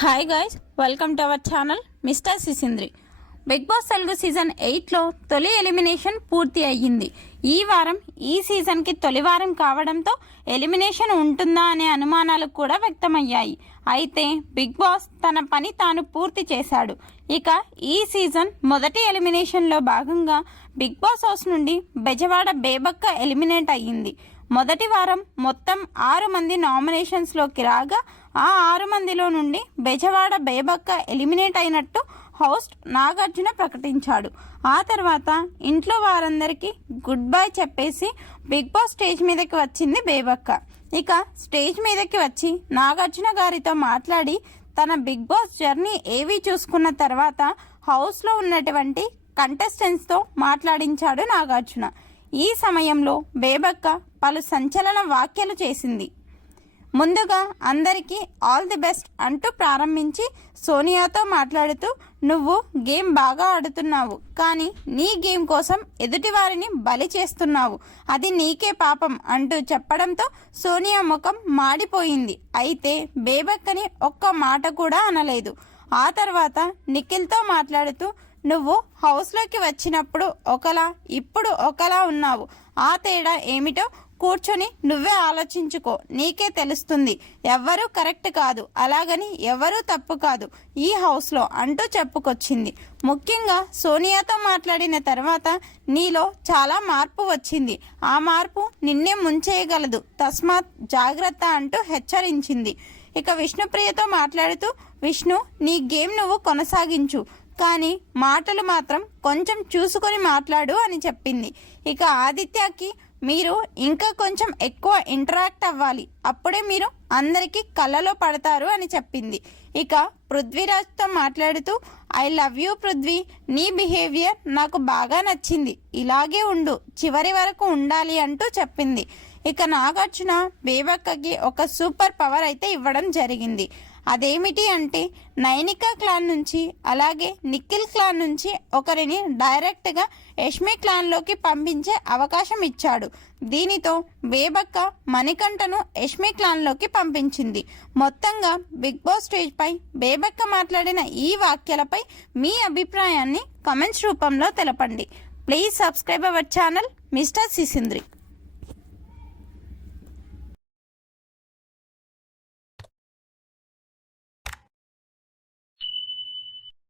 Hi guys, welcome to our channel mister Sisindri. Bigg Boss Telugu season 8లో తొలి elimination పూర్తి అయ్యింది. ఈ వారం ఈ సీజన్కి తొలి వారం కావడంతో ఎలిమినేషన్ ఉంటుందా అనే అనుమానాలు కూడా వ్యక్తమయ్యాయి. అయితే బిగ్ బాస్ తన పని తాను పూర్తి చేశాడు. ఇక ఈ సీజన్ మొదటి ఎలిమినేషన్లో భాగంగా బిగ్ బాస్ హౌస్ నుండి బెజవాడ బేబక్క ఎలిమినేట్ అయ్యింది. మొదటి వారం మొత్తం 6 మంది నామినేషన్స్లోకి రాగా ఆ 6 మందిలో నుండి బెజవాడ బేబక్క ఎలిమినేట్ అయినట్టు హోస్ట్ నాగార్జున ప్రకటించాడు. ఆ తర్వాత ఇంట్లో వారందరికీ గుడ్ బై చెప్పేసి బిగ్ బాస్ స్టేజ్ మీదకి వచ్చింది బేబక్క. ఇక స్టేజ్ మీదకి వచ్చి నాగార్జున గారితో మాట్లాడి తన బిగ్ బాస్ జర్నీ ఏవి చూసుకున్న తర్వాత హౌస్లో ఉన్నటువంటి కంటెస్టెంట్స్తో మాట్లాడించాడు నాగార్జున. ఈ సమయంలో బేబక్క పలు సంచలన వ్యాఖ్యలు చేసింది. ముందుగా అందరికీ ఆల్ ది బెస్ట్ అంటూ ప్రారంభించి సోనియాతో మాట్లాడుతూ, నువ్వు గేమ్ బాగా ఆడుతున్నావు, కానీ నీ గేమ్ కోసం ఎదుటి వారిని బలి చేస్తున్నావు, అది నీకే పాపం అంటూ చెప్పడంతో సోనియా ముఖం మాడిపోయింది. అయితే బేబక్కని ఒక్క మాట కూడా అనలేదు. ఆ తర్వాత నిఖిల్తో మాట్లాడుతూ, నువ్వు హౌస్లోకి వచ్చినప్పుడు ఒకలా ఇప్పుడు ఒకలా ఉన్నావు, ఆ తేడా ఏమిటో కూర్చొని నువ్వే ఆలోచించుకో, నీకే తెలుస్తుంది. ఎవ్వరూ కరెక్ట్ కాదు, అలాగని ఎవరూ తప్పు కాదు ఈ హౌస్లో అంటూ చెప్పుకొచ్చింది. ముఖ్యంగా సోనియాతో మాట్లాడిన తర్వాత నీలో చాలా మార్పు వచ్చింది, ఆ మార్పు నిన్నే ముంచేయగలదు, తస్మాత్ జాగ్రత్త అంటూ హెచ్చరించింది. ఇక విష్ణుప్రియతో మాట్లాడుతూ, విష్ణు నీ గేమ్ నువ్వు కొనసాగించు, కానీ మాటలు మాత్రం కొంచెం చూసుకొని మాట్లాడు అని చెప్పింది. ఇక ఆదిత్యకి మీరు ఇంకా కొంచెం ఎక్కువ ఇంటరాక్ట్ అవ్వాలి, అప్పుడే మీరు అందరికీ కళ్ళలో పడతారు అని చెప్పింది. ఇక పృథ్వీరాజ్తో మాట్లాడుతూ, ఐ లవ్ యూ పృథ్వీ, నీ బిహేవియర్ నాకు బాగా నచ్చింది, ఇలాగే ఉండు, చివరి వరకు ఉండాలి అంటూ చెప్పింది. ఇక నాగార్జున బేబక్కకి ఒక సూపర్ పవర్ అయితే ఇవ్వడం జరిగింది. అదేమిటి అంటే నైనికా క్లాన్ నుంచి అలాగే నిఖిల్ క్లాన్ నుంచి ఒకరిని డైరెక్ట్గా యష్మి క్లాన్లోకి పంపించే అవకాశం ఇచ్చాడు. దీనితో బేబక్క మణికంఠను యష్మి క్లాన్లోకి పంపించింది. మొత్తంగా బిగ్ బాస్ స్టేజ్పై బేబక్క మాట్లాడిన ఈ వ్యాఖ్యలపై మీ అభిప్రాయాన్ని కమెంట్స్ రూపంలో తెలపండి. Please subscribe our channel mister సిసింద్రి.